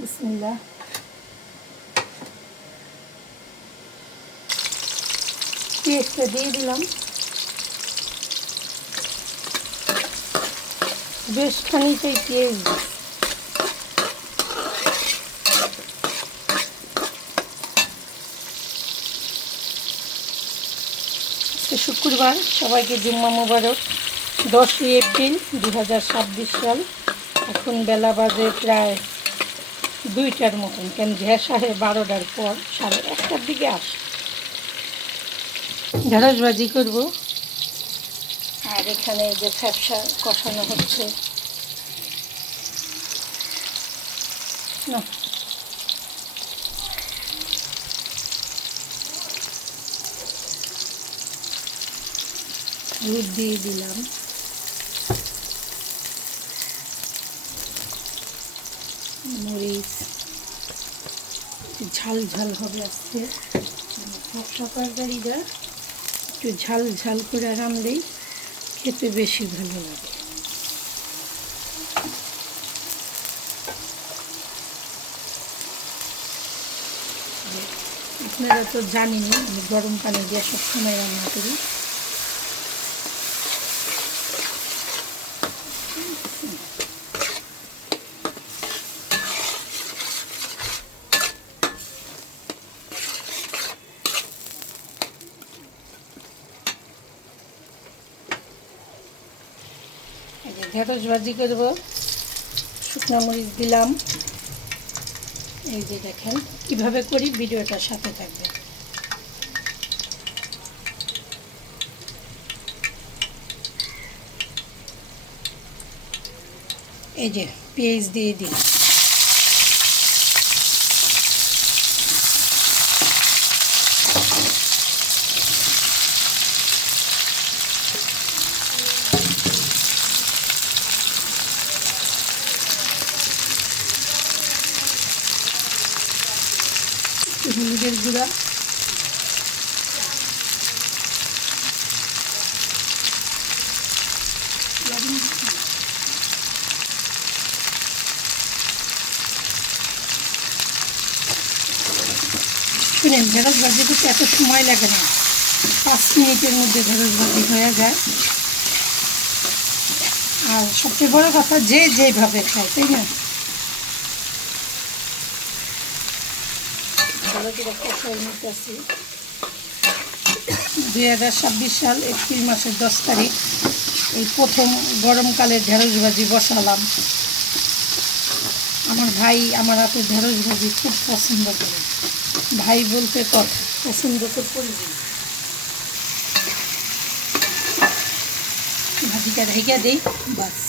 বিসমিল্লাহ। পেঁয়াজটা দিয়ে দিলাম, বেশ খানিকটাই পেঁয়াজ। শুক্রবার, সবাইকে জুম্মা মোবারক। 10ই এপ্রিল 2026 সাল। এখন বেলা বাজে প্রায় 2টার মতন, কেন ঝ্যা 12:30 পর 1:30টার দিকে আসে। ঢেঁড়স ভাজি করব, আর এখানে যে ফ্যাপসা কষানো হচ্ছে না। হলুদ দিয়ে দিলাম, মরিচ, ঝাল ঝাল হবে আজকে। ফ্যাপসা তরকারিটা একটু ঝাল ঝাল করে রাঁধলেই খেতে বেশি ভালো লাগে। আপনারা তো জানেনই আমি গরম পানি দিয়ে সবসময় রান্না করি। ঢেঁড়স ভাজি করব, শুকনো মরিচ দিলাম। এই যে দেখেন কীভাবে করি, ভিডিওটার সাথে থাকবে। এই যে পেঁয়াজ দিয়ে দিই, হলুদের গুঁড়া, শুনেন ঢেঁড়স ভাজি করতে এত সময় লাগে না, 5 মিনিটের মধ্যে ঢেঁড়স ভাজি হয়ে যায়। আর সবচেয়ে বড় কথা, যে যেভাবে খায়, তাই না? ভালো করে কষাই নিতেছি। 2026 সাল এপ্রিল মাসের 10 তারিখ এই প্রথম গরমকালে ঢেঁড়স ভাজি বসালাম। আমার ভাই আমার হাতে ঢেঁড়স ভাজি খুব পছন্দ করে। ভাই বলতে কথা, পছন্দ তো করবে। ভাজিটা ঢেকে দিই, বাস।